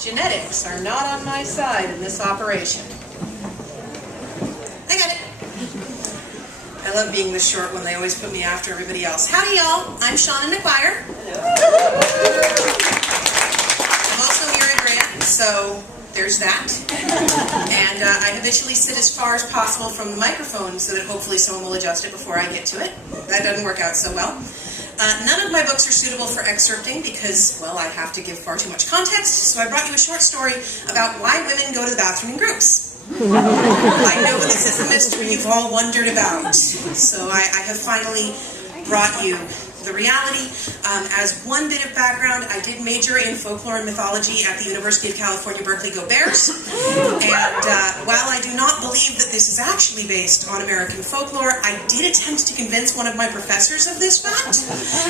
Genetics are not on my side in this operation. I got it. I love being the short one. They always put me after everybody else. Howdy, y'all. I'm Shauna McGuire. I'm also Mira Grant, so there's that. And I habitually sit as far as possible from the microphone so that hopefully someone will adjust it before I get to it. That doesn't work out so well. None of my books are suitable for excerpting because, well, I have to give far too much context, so I brought you a short story about why women go to the bathroom in groups. I know this is a mystery you've all wondered about, so I have finally brought you the reality. As one bit of background, I did major in folklore and mythology at the University of California, Berkeley. Go Bears! And while I do not believe that this is actually based on American folklore, I did attempt to convince one of my professors of this fact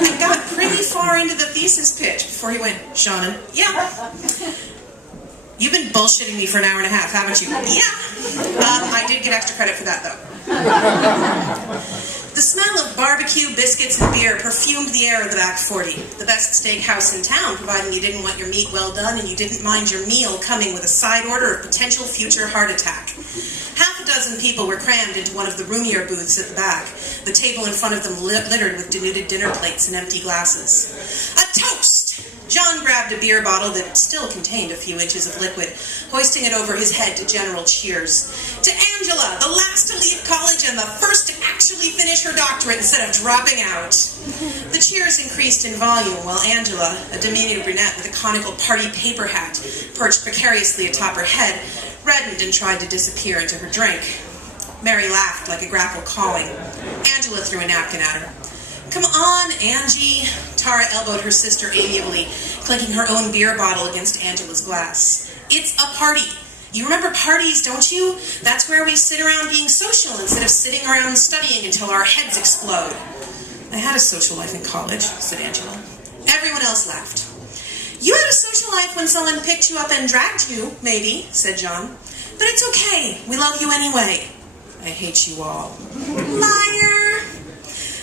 and got pretty far into the thesis pitch before he went, Shauna, yeah. You've been bullshitting me for an hour and a half, haven't you? Yeah. I did get extra credit for that, though. The smell of barbecue, biscuits, and beer perfumed the air of the back 40, the best steakhouse in town, providing you didn't want your meat well done and you didn't mind your meal coming with a side order of potential future heart attack. Half a dozen people were crammed into one of the roomier booths at the back, the table in front of them littered with denuded dinner plates and empty glasses. A toast! John grabbed a beer bottle that still contained a few inches of liquid, hoisting it over his head to general cheers. To Angela, the last to leave college and the first to actually finish her doctorate instead of dropping out. The cheers increased in volume while Angela, a diminutive brunette with a conical party paper hat perched precariously atop her head, reddened and tried to disappear into her drink. Mary laughed like a grapple calling. Angela threw a napkin at her. Come on, Angie. Tara elbowed her sister amiably, clinking her own beer bottle against Angela's glass. It's a party. You remember parties, don't you? That's where we sit around being social instead of sitting around studying until our heads explode. I had a social life in college, said Angela. Everyone else laughed. You had a social life when someone picked you up and dragged you, maybe, said John. But it's okay. We love you anyway. I hate you all. Liar!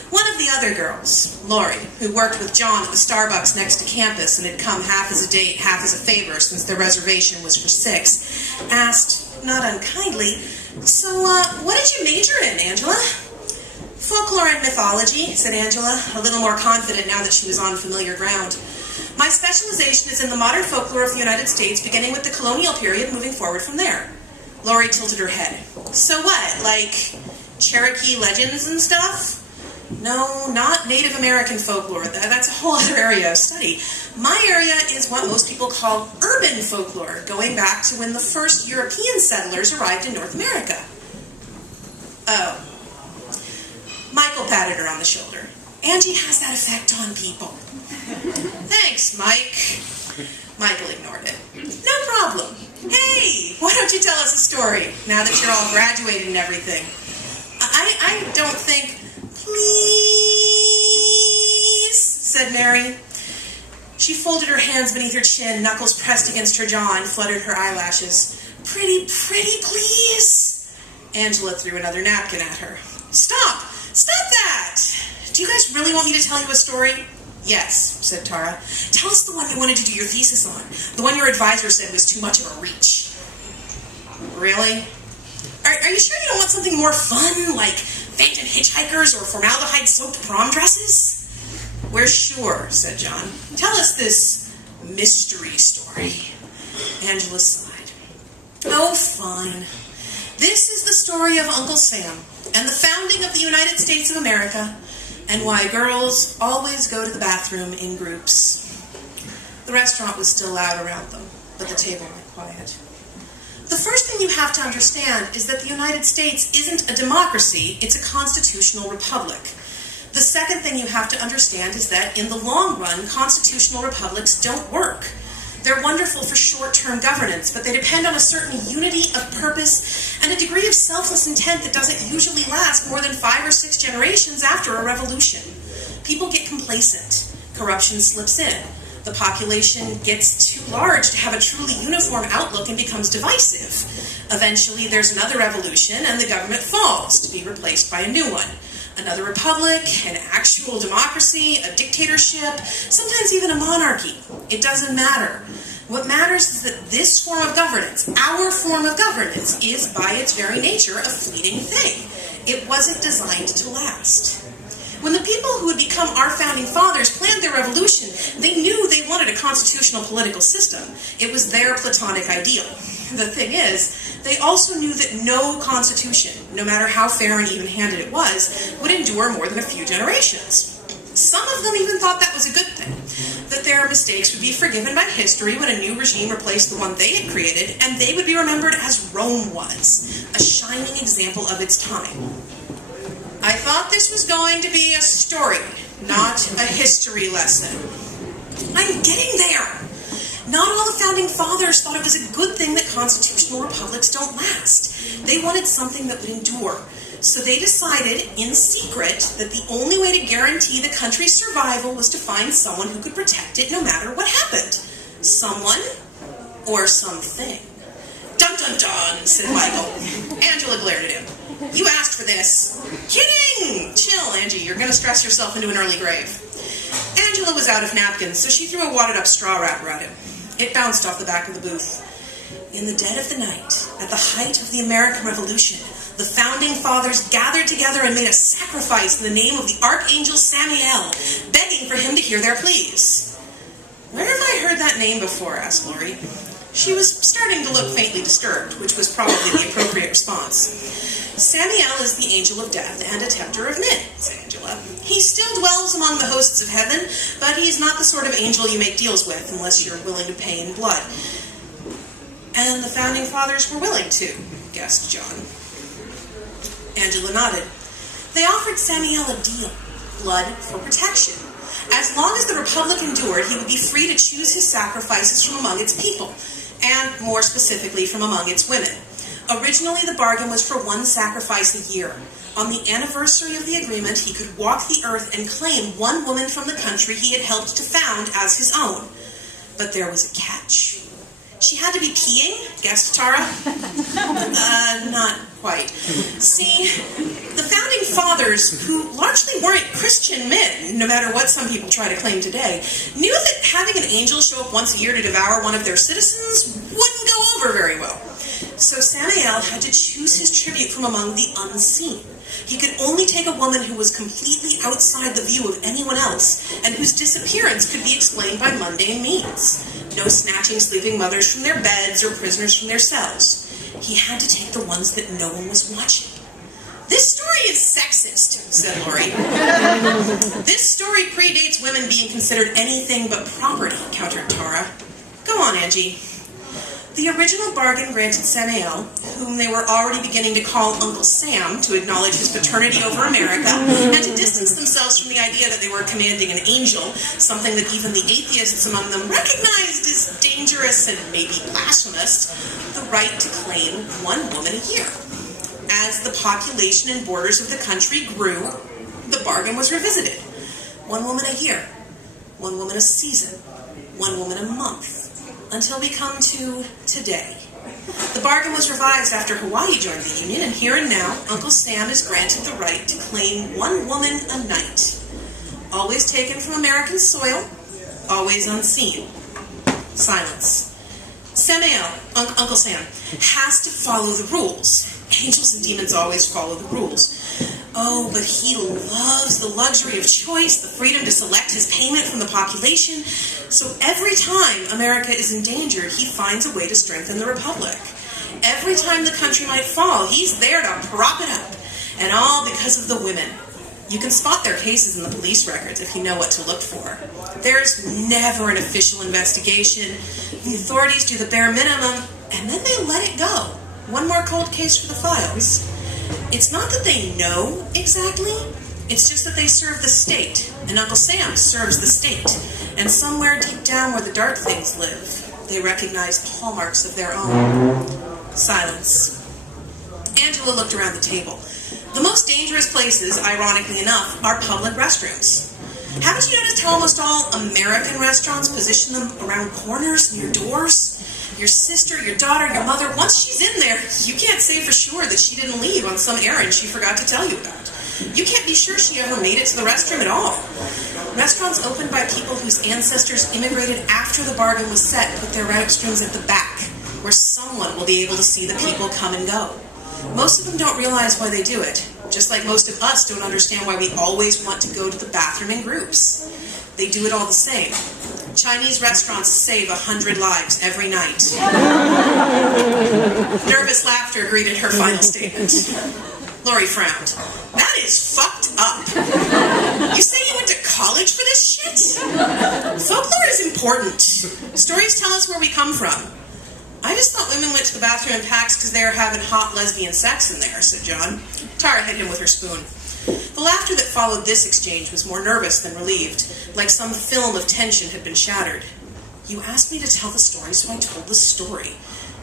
One of the other girls, Lori, who worked with John at the Starbucks next to campus and had come half as a date, half as a favor since their reservation was for 6, asked, not unkindly, so, what did you major in, Angela? Folklore and mythology, said Angela, a little more confident now that she was on familiar ground. My specialization is in the modern folklore of the United States, beginning with the colonial period, moving forward from there. Lori tilted her head. So what, like Cherokee legends and stuff? No, not Native American folklore. That's a whole other area of study. My area is what most people call urban folklore, going back to when the first European settlers arrived in North America. Oh. Michael patted her on the shoulder. Angie has that effect on people. Thanks, Mike. Michael ignored it. No problem. Hey, why don't you tell us a story, now that you're all graduated and everything? I don't think... Please, said Mary. She folded her hands beneath her chin, knuckles pressed against her jaw, and fluttered her eyelashes. Pretty, please. Angela threw another napkin at her. Stop that! Do you guys really want me to tell you a story? Yes, said Tara. Tell us the one you wanted to do your thesis on. The one your advisor said was too much of a reach. Really? Are you sure you don't want something more fun, like phantom hitchhikers or formaldehyde-soaked prom dresses? We're sure, said John. Tell us this mystery story. Angela sighed. Oh, fine. This is the story of Uncle Sam and the founding of the United States of America and why girls always go to the bathroom in groups. The restaurant was still loud around them, but the table went quiet. The first thing you have to understand is that the United States isn't a democracy, it's a constitutional republic. The second thing you have to understand is that, in the long run, constitutional republics don't work. They're wonderful for short-term governance, but they depend on a certain unity of purpose and a degree of selfless intent that doesn't usually last more than 5 or 6 generations after a revolution. People get complacent. Corruption slips in. The population gets too large to have a truly uniform outlook and becomes divisive. Eventually, there's another revolution, and the government falls to be replaced by a new one. Another republic, an actual democracy, a dictatorship, sometimes even a monarchy. It doesn't matter. What matters is that this form of governance, our form of governance, is by its very nature a fleeting thing. It wasn't designed to last. When the people who would become our founding fathers planned their revolution, they knew they wanted a constitutional political system. It was their Platonic ideal. The thing is, they also knew that no constitution, no matter how fair and even-handed it was, would endure more than a few generations. Some of them even thought that was a good thing, that their mistakes would be forgiven by history when a new regime replaced the one they had created, and they would be remembered as Rome was, a shining example of its time. I thought this was going to be a story, not a history lesson. I'm getting there. Not all the founding fathers thought it was a good thing that constitutional republics don't last. They wanted something that would endure. So they decided, in secret, that the only way to guarantee the country's survival was to find someone who could protect it no matter what happened. Someone or something. Dun dun dun, said Michael. Angela glared at him. You asked for this. Kidding! Chill, Angie. You're going to stress yourself into an early grave. Angela was out of napkins, so she threw a wadded-up straw wrapper at him. It bounced off the back of the booth. In the dead of the night, at the height of the American Revolution, the founding fathers gathered together and made a sacrifice in the name of the Archangel Samael, begging for him to hear their pleas. Where have I heard that name before? Asked Laurie. She was starting to look faintly disturbed, which was probably the appropriate response. Samael is the angel of death and a tempter of men, said Angela. He still dwells among the hosts of heaven, but he's not the sort of angel you make deals with unless you're willing to pay in blood. And the founding fathers were willing to, guessed John. Angela nodded. They offered Samael a deal, blood for protection. As long as the republic endured, he would be free to choose his sacrifices from among its people, and more specifically from among its women. Originally, the bargain was for one sacrifice a year. On the anniversary of the agreement, he could walk the earth and claim one woman from the country he had helped to found as his own. But there was a catch. She had to be peeing, guessed Tara. Not quite. See, the founding fathers, who largely weren't Christian men, no matter what some people try to claim today, knew that having an angel show up once a year to devour one of their citizens wouldn't go over very well. So Samael had to choose his tribute from among the unseen. He could only take a woman who was completely outside the view of anyone else, and whose disappearance could be explained by mundane means. No snatching sleeping mothers from their beds or prisoners from their cells. He had to take the ones that no one was watching. This story is sexist, said Laurie. This story predates women being considered anything but property, countered Tara. Go on, Angie. The original bargain granted Samael, whom they were already beginning to call Uncle Sam to acknowledge his paternity over America, and to distance themselves from the idea that they were commanding an angel, something that even the atheists among them recognized as dangerous and maybe blasphemous, the right to claim one woman a year. As the population and borders of the country grew, the bargain was revisited. One woman a year, one woman a season, one woman a month, until we come to today. The bargain was revised after Hawaii joined the Union, and here and now, Uncle Sam is granted the right to claim one woman a night. Always taken from American soil, always unseen. Silence. Samael, Uncle Sam, has to follow the rules. Angels and demons always follow the rules. Oh, but he loves the luxury of choice, the freedom to select his payment from the population. So every time America is endangered, he finds a way to strengthen the republic. Every time the country might fall, he's there to prop it up. And all because of the women. You can spot their cases in the police records if you know what to look for. There's never an official investigation. The authorities do the bare minimum, and then they let it go. One more cold case for the files. It's not that they know exactly, it's just that they serve the state, and Uncle Sam serves the state. And somewhere deep down where the dark things live, they recognize hallmarks of their own. Silence. Angela looked around the table. The most dangerous places, ironically enough, are public restrooms. Haven't you noticed how almost all American restaurants position them around corners near doors? Your sister, your daughter, your mother, once she's in there, you can't say for sure that she didn't leave on some errand she forgot to tell you about. You can't be sure she ever made it to the restroom at all. Restaurants opened by people whose ancestors immigrated after the bargain was set put their restrooms at the back, where someone will be able to see the people come and go. Most of them don't realize why they do it, just like most of us don't understand why we always want to go to the bathroom in groups. They do it all the same. Chinese restaurants save 100 lives every night. Nervous laughter greeted her final statement. Lori frowned. That is fucked up. You say you went to college for this shit? Folklore is important. Stories tell us where we come from. I just thought women went to the bathroom in packs because they were having hot lesbian sex in there, said John. Tara hit him with her spoon. The laughter that followed this exchange was more nervous than relieved, like some film of tension had been shattered. You asked me to tell the story, so I told the story.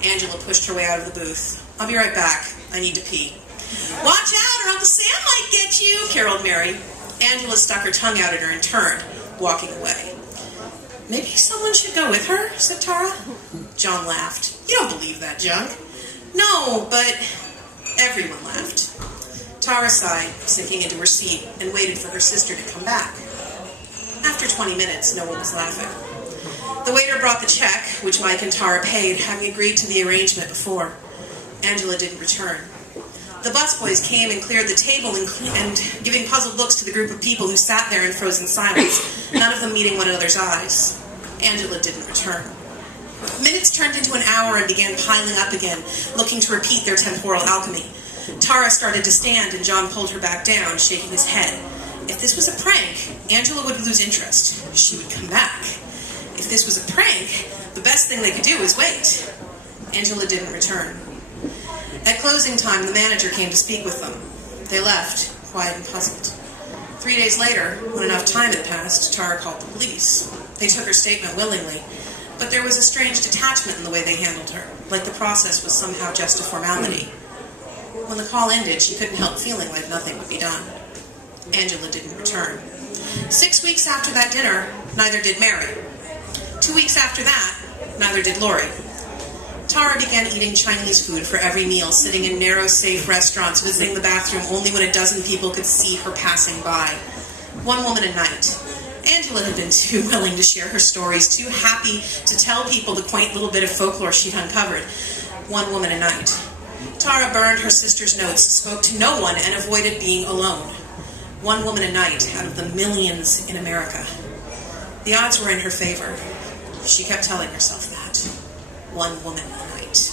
Angela pushed her way out of the booth. I'll be right back. I need to pee. Watch out, or Uncle Sam might get you, caroled Mary. Angela stuck her tongue out at her and turned, walking away. Maybe someone should go with her, said Tara. John laughed. You don't believe that junk. No, but everyone laughed. Tara sighed, sinking into her seat, and waited for her sister to come back. After 20 minutes, no one was laughing. The waiter brought the check, which Mike and Tara paid, having agreed to the arrangement before. Angela didn't return. The busboys came and cleared the table and giving puzzled looks to the group of people who sat there in frozen silence, none of them meeting one another's eyes. Angela didn't return. Minutes turned into an hour and began piling up again, looking to repeat their temporal alchemy. Tara started to stand and John pulled her back down, shaking his head. If this was a prank, Angela would lose interest. She would come back. If this was a prank, the best thing they could do was wait. Angela didn't return. At closing time, the manager came to speak with them. They left, quiet and puzzled. 3 days later, when enough time had passed, Tara called the police. They took her statement willingly, but there was a strange detachment in the way they handled her, like the process was somehow just a formality. When the call ended, she couldn't help feeling like nothing would be done. Angela didn't return. 6 weeks after that dinner, neither did Mary. 2 weeks after that, neither did Lori. Tara began eating Chinese food for every meal, sitting in narrow, safe restaurants, visiting the bathroom only when a dozen people could see her passing by. One woman a night. Angela had been too willing to share her stories, too happy to tell people the quaint little bit of folklore she'd uncovered. One woman a night. Tara burned her sister's notes, spoke to no one, and avoided being alone. One woman a night out of the millions in America. The odds were in her favor. She kept telling herself that. One woman a night.